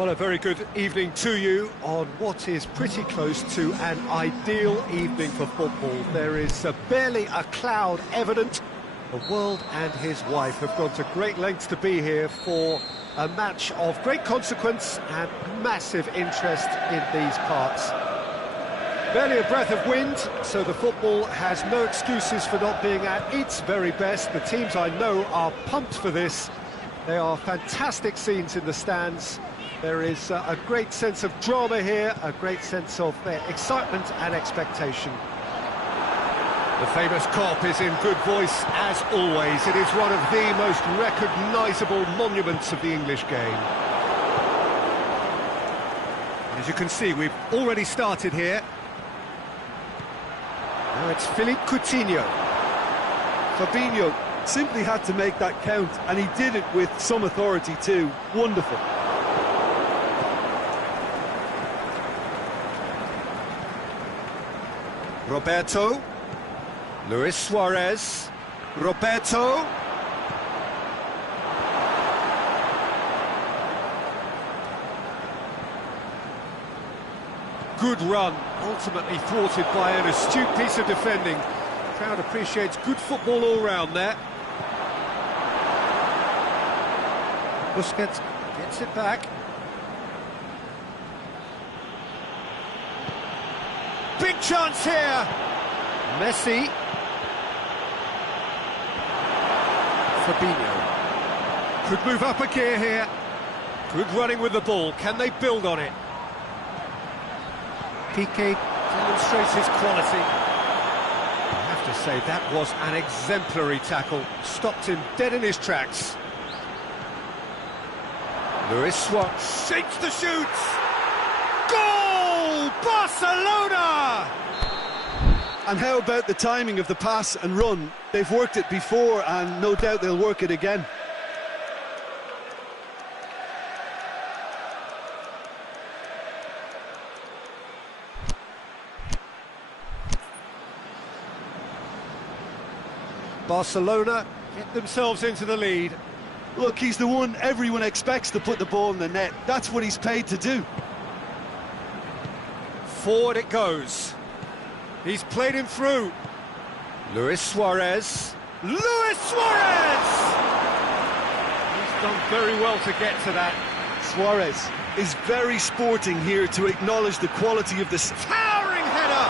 Well, a very good evening to you on what is pretty close to an ideal evening for football. There is barely a cloud evident. The world and his wife have gone to great lengths to be here for a match of great consequence and massive interest in these parts. Barely a breath of wind, so the football has no excuses for not being at its very best. The teams I know are pumped for this. They are fantastic scenes in the stands. There is a great sense of drama here, a great sense of excitement and expectation. The famous Kop is in good voice as always. It is one of the most recognisable monuments of the English game. As you can see, we've already started here. Now it's Philippe Coutinho. Fabinho simply had to make that count, and he did it with some authority too. Wonderful. Roberto. Luis Suarez. Roberto. Good run, ultimately thwarted by an astute piece of defending. The crowd appreciates good football all round there. Busquets gets it back. Big chance here! Messi. Fabinho. Could move up a gear here. Good running with the ball. Can they build on it? Piqué demonstrates his quality. I have to say, that was an exemplary tackle. Stopped him dead in his tracks. Luis Suarez shakes the shoots! Goal! Barcelona! And how about the timing of the pass and run? They've worked it before, and no doubt they'll work it again. Barcelona get themselves into the lead. Look, he's the one everyone expects to put the ball in the net. That's what he's paid to do. Forward it goes. He's played him through. Luis Suarez. Luis Suarez! He's done very well to get to that. Suarez is very sporting here to acknowledge the quality of this. Towering header!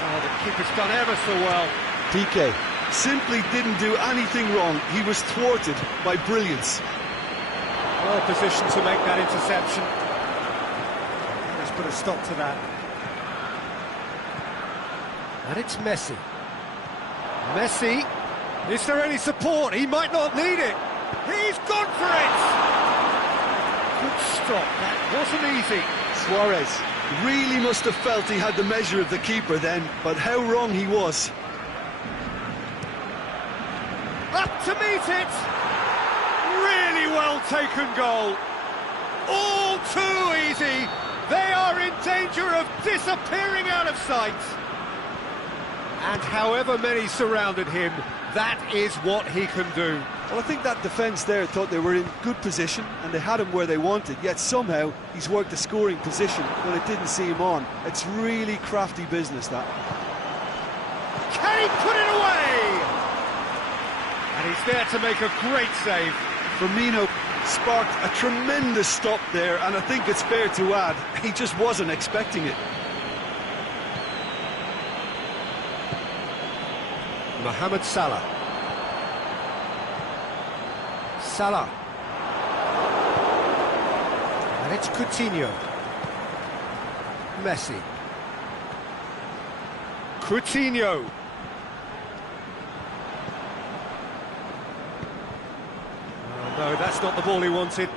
Oh, the keeper's done ever so well. Piqué simply didn't do anything wrong. He was thwarted by brilliance. Well positioned to make that interception. Let's put a stop to that. And it's Messi. Messi. Is there any support? He might not need it. He's gone for it! Good stop. That wasn't easy. Suarez really must have felt he had the measure of the keeper then, but how wrong he was. Up to meet it! Really well taken goal. All too easy. They are in danger of disappearing out of sight. And however many surrounded him, that is what he can do. Well, I think that defence there thought they were in good position and they had him where they wanted, yet somehow he's worked the scoring position when it didn't see him on. It's really crafty business, that. Can he put it away? And he's there to make a great save. Firmino sparked a tremendous stop there, and I think it's fair to add, he just wasn't expecting it. Mohamed Salah. Salah. And it's Coutinho. Messi. Coutinho. Oh, no, that's not the ball he wanted.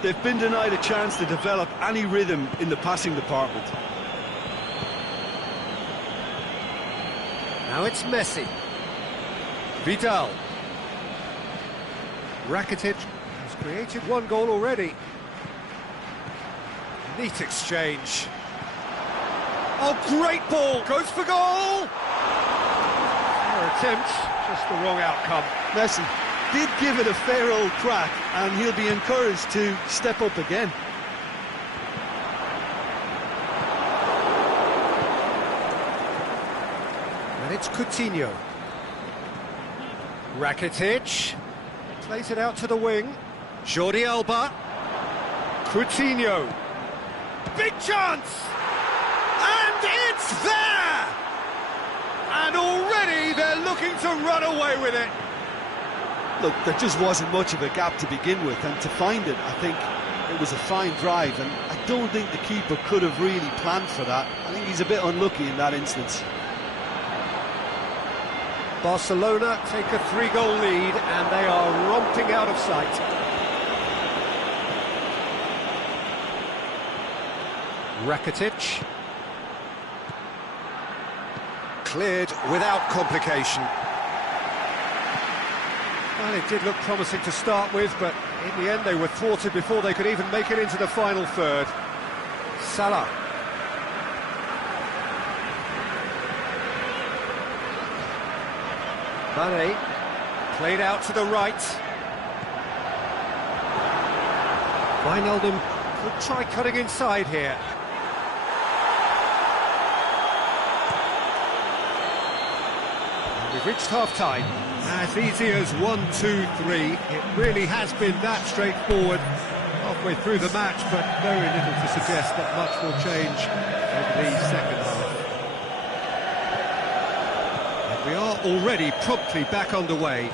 They've been denied a chance to develop any rhythm in the passing department. Now it's Messi. Vidal. Rakitic has created one goal already. Neat exchange. Oh, great ball! Goes for goal! Fair attempt, just the wrong outcome. Messi did give it a fair old crack, and he'll be encouraged to step up again. And it's Coutinho. Rakitic plays it out to the wing. Jordi Alba. Coutinho. Big chance! And it's there! And already they're looking to run away with it. Look, there just wasn't much of a gap to begin with, and to find it, I think it was a fine drive, and I don't think the keeper could have really planned for that. I think he's a bit unlucky in that instance. Barcelona take a 3-goal lead, and they are romping out of sight. Rakitic. Cleared without complication. Well, it did look promising to start with, but in the end they were thwarted before they could even make it into the final third. Salah. Mane, played out to the right. Wijnaldum could try cutting inside here. And we've reached half-time. As easy as 1-2-3. It really has been that straightforward halfway through the match, but very little to suggest that much will change over the second half. We are already promptly back underway.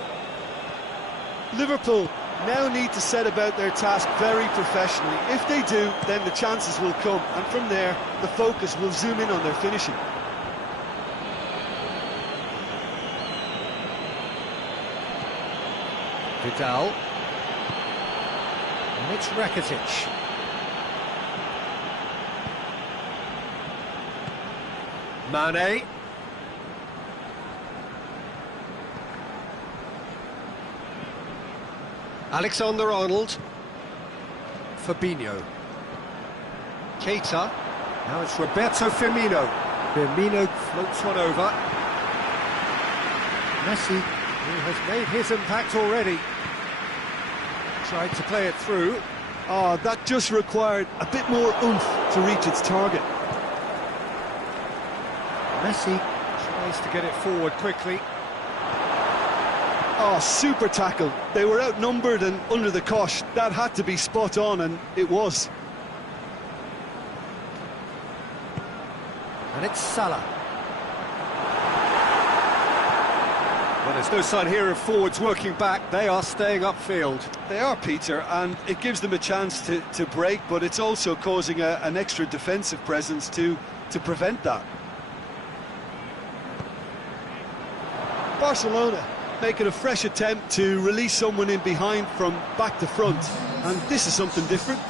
Liverpool now need to set about their task very professionally. If they do, then the chances will come, and from there, the focus will zoom in on their finishing. Vidal. And it's Rakitic. Mane. Alexander-Arnold. Fabinho. Keita. Now it's Roberto Firmino. Firmino floats one over. Messi, who has made his impact already. Tried to play it through. Oh, that just required a bit more oomph to reach its target. Messi tries to get it forward quickly. Oh, super tackle. They were outnumbered and under the cosh. That had to be spot on, and it was. And it's Salah. Well, there's no sign here of forwards working back. They are staying upfield. They are, Peter, and it gives them a chance to break, but it's also causing an extra defensive presence to prevent that. Barcelona making a fresh attempt to release someone in behind from back to front, and this is something different.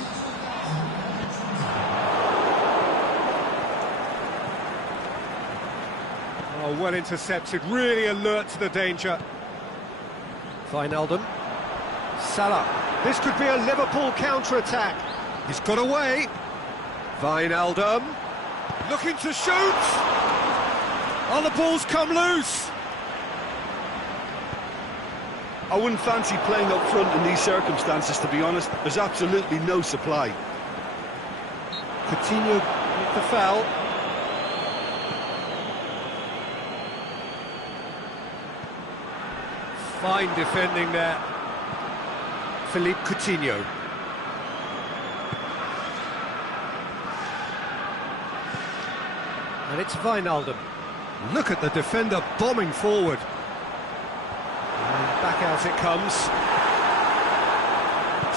Oh, well intercepted, really alert to the danger. Wijnaldum. Salah. This could be a Liverpool counter-attack. He's got away. Wijnaldum. Looking to shoot. Oh, the ball's come loose. I wouldn't fancy playing up front in these circumstances, to be honest. There's absolutely no supply. Coutinho with the foul. Fine defending there. Philippe Coutinho. And it's Wijnaldum. Look at the defender bombing forward. And back out it comes.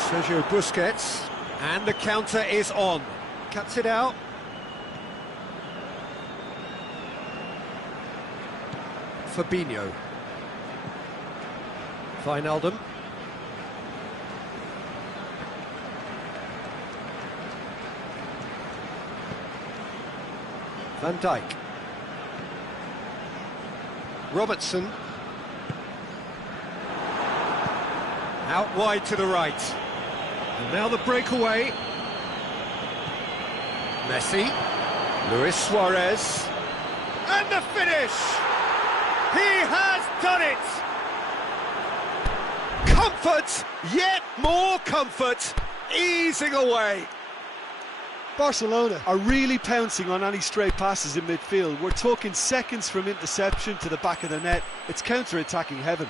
Sergio Busquets. And the counter is on. Cuts it out. Fabinho. Wijnaldum. Van Dijk. Robertson. Out wide to the right. And now the breakaway. Messi. Luis Suarez. And the finish! He has done it! Comfort! Yet more comfort! Easing away. Barcelona are really pouncing on any stray passes in midfield. We're talking seconds from interception to the back of the net. It's counter-attacking heaven.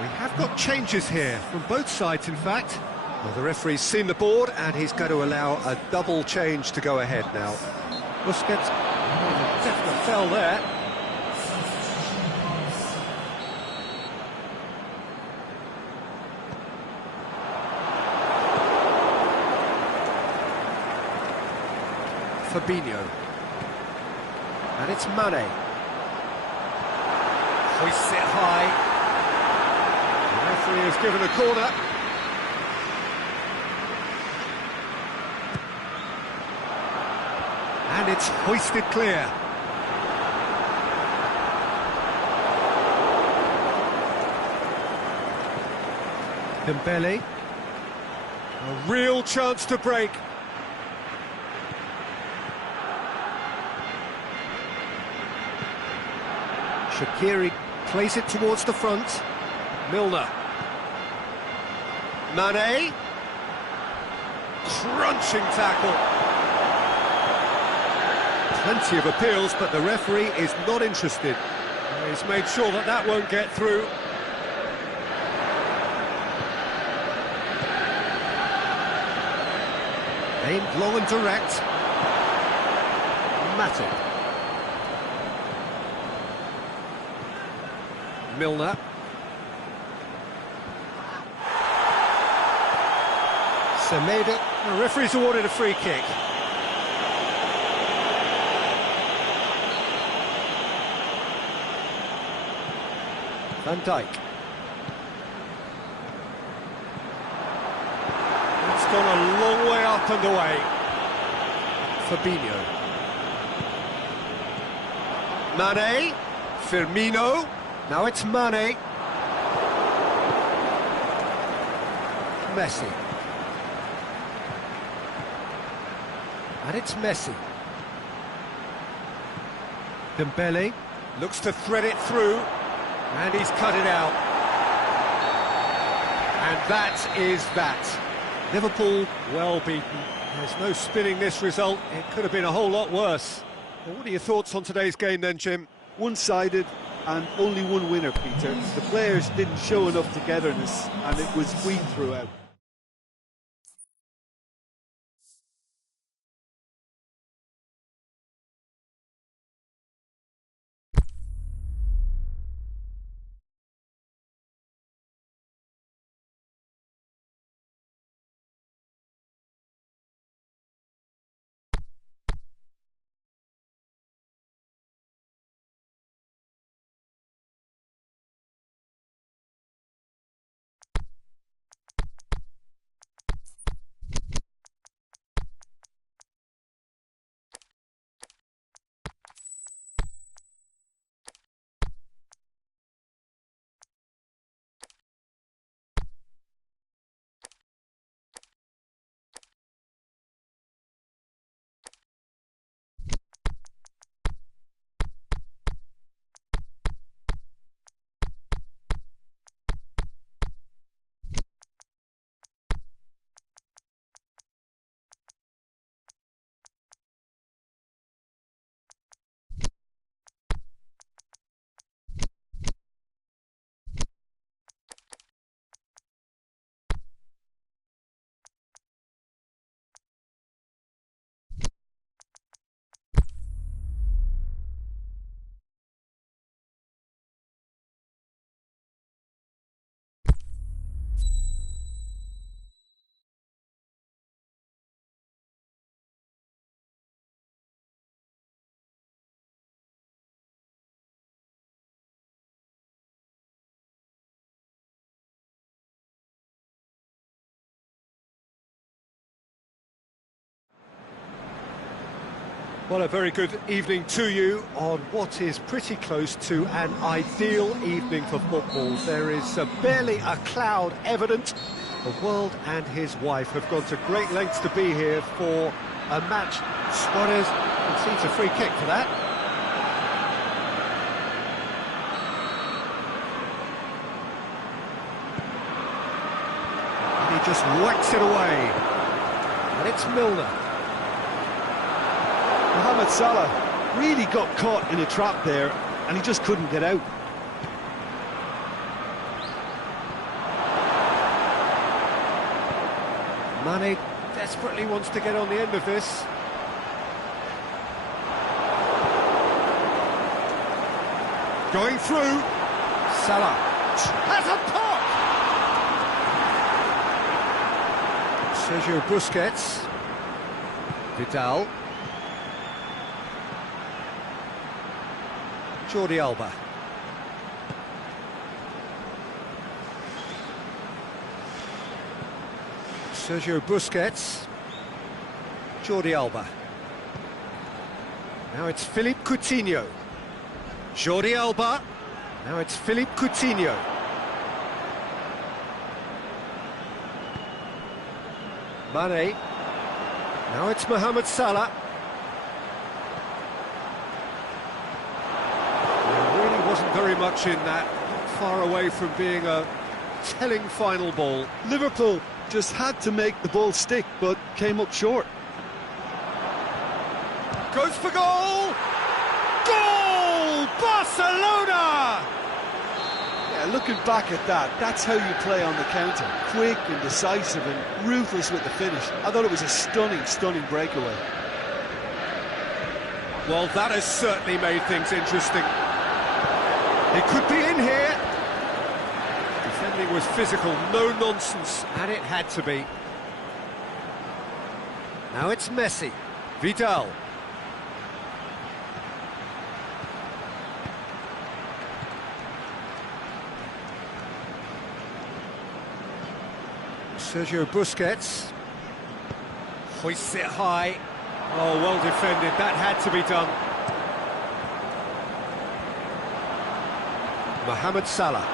We have got changes here, from both sides in fact. Well, the referee's seen the board and he's going to allow a double change to go ahead now. Busquets, definitely fell there. Fabinho. And it's Mane. Hoists it high. The referee has given a corner. And it's hoisted clear. Dembele. A real chance to break. Shaqiri plays it towards the front. Milner. Mane. Crunching tackle. Plenty of appeals, but the referee is not interested. He's made sure that that won't get through. Aimed long and direct. Matip. Milner. Semedo. The referee's awarded a free kick. Van Dijk. It's gone a long way up and away. Fabinho. Mane. Firmino. Now it's Mane. Messi. And it's Messi. Dembele looks to thread it through, and he's cut it out. And that is that. Liverpool well beaten. There's no spinning this result. It could have been a whole lot worse. Well, what are your thoughts on today's game then, Jim? One-sided and only one winner, Peter. The players didn't show enough togetherness and it was weak throughout. Well, a very good evening to you on what is pretty close to an ideal evening for football. There is barely a cloud evident. The world and his wife have gone to great lengths to be here for a match. Suarez concedes a free kick for that. And he just whacks it away. And it's Milner. Mohamed Salah really got caught in a trap there, and he just couldn't get out. Mane desperately wants to get on the end of this. Going through. Salah has a pop! Sergio Busquets. Vidal. Jordi Alba. Sergio Busquets. Jordi Alba. Now it's Philippe Coutinho. Jordi Alba. Now it's Philippe Coutinho. Mane. Now it's Mohamed Salah. Wasn't very much in that, not far away from being a telling final ball. Liverpool just had to make the ball stick, but came up short. Goes for goal! Goal! Barcelona! Yeah, looking back at that, that's how you play on the counter. Quick and decisive and ruthless with the finish. I thought it was a stunning, stunning breakaway. Well, that has certainly made things interesting. It could be in here. Defending was physical, no nonsense, and it had to be. Now it's Messi. Vidal. Sergio Busquets. Hoists it high. Oh, well defended. That had to be done. Mohamed Salah.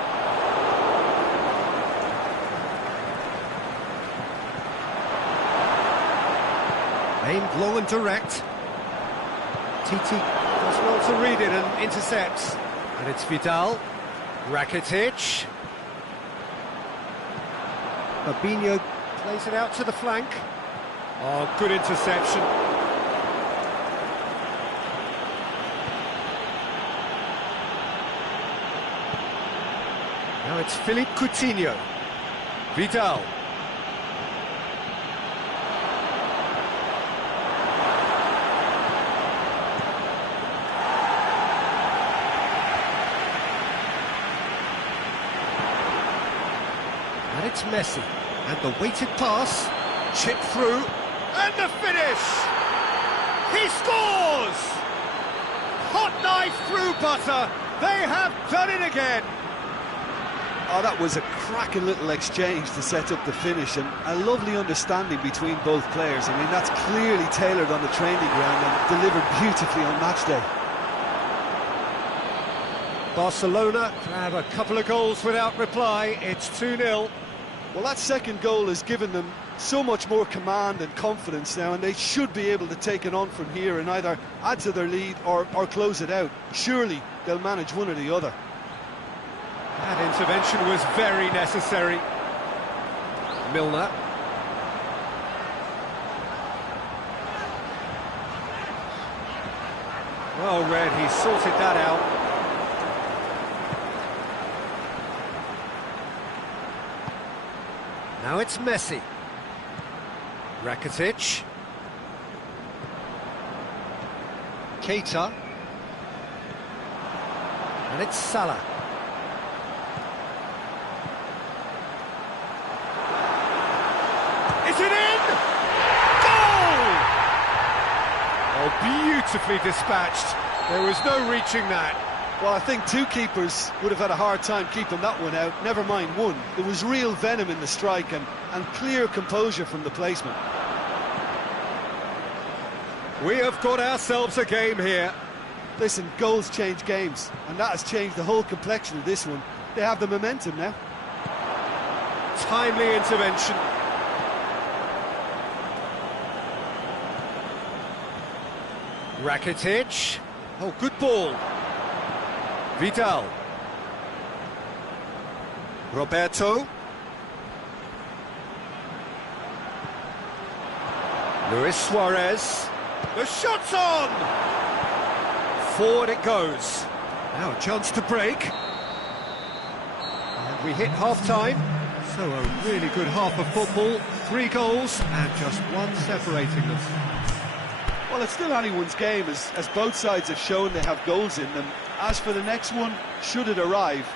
Aimed long and direct. Titi does well to read it and intercepts. And it's Vidal. Rakitic. Fabinho plays it out to the flank. Oh, good interception. Now it's Philippe Coutinho. Vidal. And it's Messi. And the weighted pass. Chip through. And the finish! He scores! Hot knife through butter. They have done it again. Oh, that was a cracking little exchange to set up the finish, and a lovely understanding between both players. I mean, that's clearly tailored on the training ground and delivered beautifully on match day. Barcelona grab a couple of goals without reply. It's 2-0. Well, that second goal has given them so much more command and confidence now, and they should be able to take it on from here and either add to their lead or close it out. Surely they'll manage one or the other. That intervention was very necessary. Milner. Well read, he sorted that out. Now it's Messi. Rakitic. Keita. And it's Salah. Is it in? Goal! Oh, beautifully dispatched. There was no reaching that. Well, I think two keepers would have had a hard time keeping that one out, never mind one. There was real venom in the strike and clear composure from the placement. We have got ourselves a game here. Listen, goals change games, and that has changed the whole complexion of this one. They have the momentum now. Timely intervention. Rakitic. Oh, good ball. Vidal. Roberto. Luis Suarez. The shot's on! Forward it goes. Now a chance to break. And we hit half-time. So a really good half of football. 3 goals and just one separating them. Well, it's still anyone's game, as both sides have shown they have goals in them. As for the next one, should it arrive,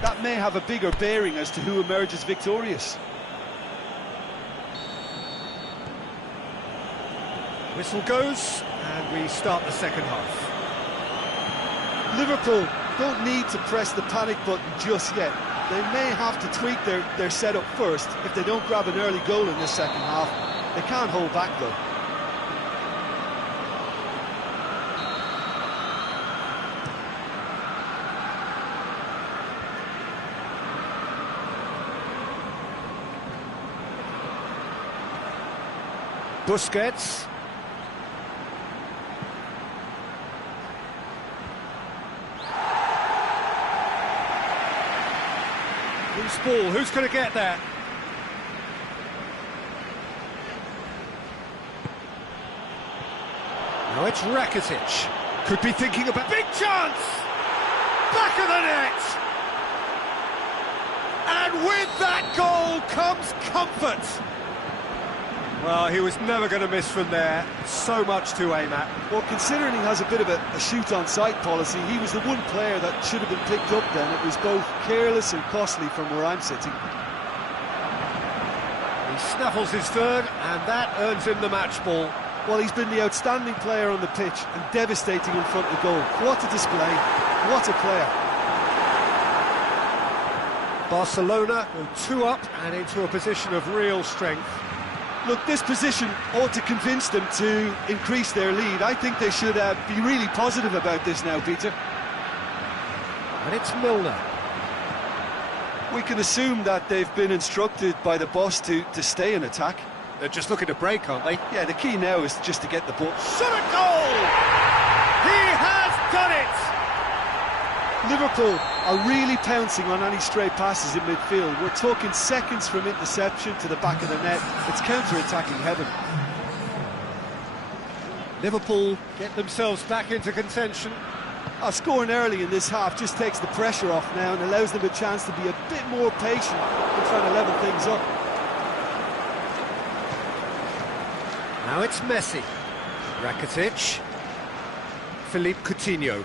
that may have a bigger bearing as to who emerges victorious. Whistle goes, and we start the second half. Liverpool don't need to press the panic button just yet. They may have to tweak their setup first if they don't grab an early goal in this second half. They can't hold back, though. Busquets. Loose ball, who's going to get that? Now it's Rakitic. Could be thinking about... Big chance! Back of the net! And with that goal comes comfort. Well, he was never going to miss from there. So much to aim at. Well, considering he has a bit of a shoot-on-sight policy, he was the one player that should have been picked up then. It was both careless and costly from where I'm sitting. He snaffles his third, and that earns him the match ball. Well, he's been the outstanding player on the pitch and devastating in front of the goal. What a display, what a player. Barcelona go 2 up and into a position of real strength. Look, this position ought to convince them to increase their lead. I think they should be really positive about this now, Peter. And it's Milner. We can assume that they've been instructed by the boss to stay in attack. They're just looking to break, aren't they? Yeah, the key now is just to get the ball. Shot a goal! He has done it! Liverpool are really pouncing on any stray passes in midfield. We're talking seconds from interception to the back of the net. It's counter-attacking heaven. Liverpool get themselves back into contention. Scoring early in this half just takes the pressure off now and allows them a chance to be a bit more patient in trying to level things up. Now it's Messi. Rakitic. Philippe Coutinho.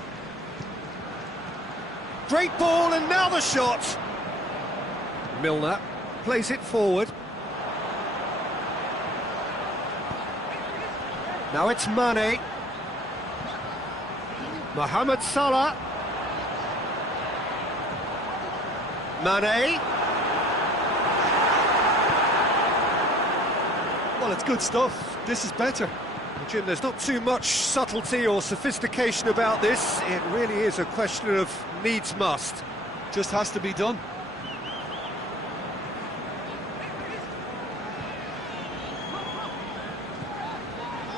Great ball, and now the shot. Milner plays it forward. Now it's Mane. Mohamed Salah. Mane. Well, it's good stuff. This is better. Jim, there's not too much subtlety or sophistication about this. It really is a question of needs must. Just has to be done.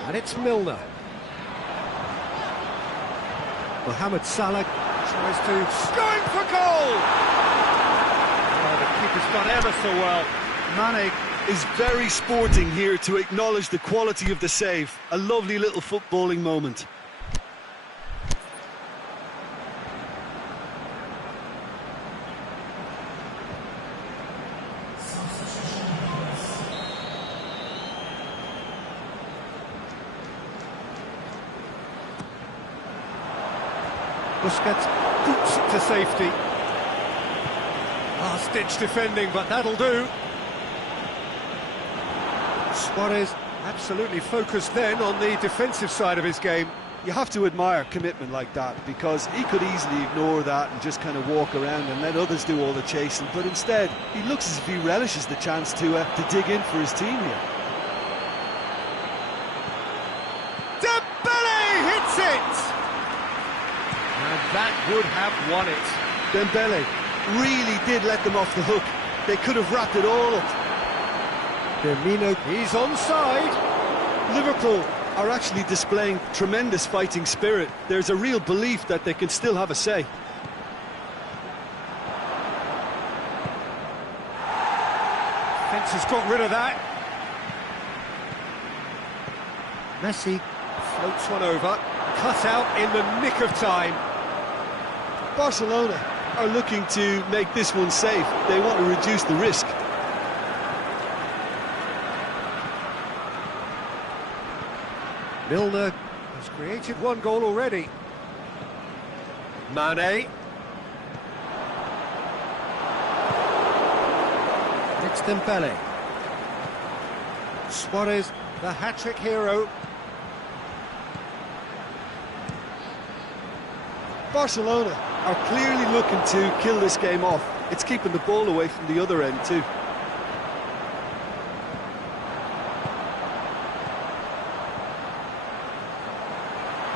And it's Milner. Mohamed Salah tries to... Going for goal! Oh, the keeper's done ever so well. Mane is very sporting here to acknowledge the quality of the save. A lovely little footballing moment. Busquets boots it to safety. Last-ditch defending, but that'll do. Suarez absolutely focused then on the defensive side of his game. You have to admire commitment like that, because he could easily ignore that and just kind of walk around and let others do all the chasing, but instead he looks as if he relishes the chance to dig in for his team here. that would have won it. Dembele really did let them off the hook. They could have wrapped it all up. Firmino, he's onside. Liverpool are actually displaying tremendous fighting spirit. There's a real belief that they can still have a say. Fence has got rid of that. Messi floats one over, cut out in the nick of time. Barcelona are looking to make this one safe. They want to reduce the risk. Milner has created one goal already. Mane. It's Dembele. Suarez, the hat-trick hero. Barcelona are clearly looking to kill this game off. It's keeping the ball away from the other end too.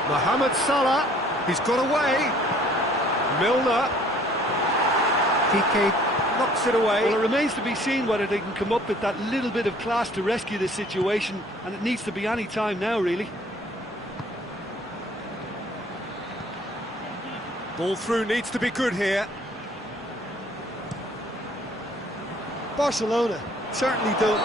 Mohamed Salah, he's got away. Milner. PK knocks it away. Well, it remains to be seen whether they can come up with that little bit of class to rescue this situation, and it needs to be any time now, really. Ball through needs to be good here. Barcelona certainly don't.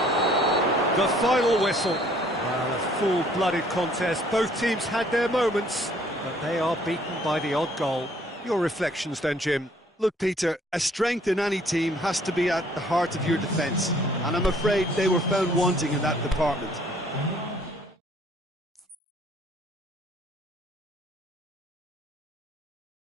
The final whistle. Well, a full-blooded contest. Both teams had their moments, but they are beaten by the odd goal. Your reflections then, Jim? Look, Peter, a strength in any team has to be at the heart of your defence, and I'm afraid they were found wanting in that department.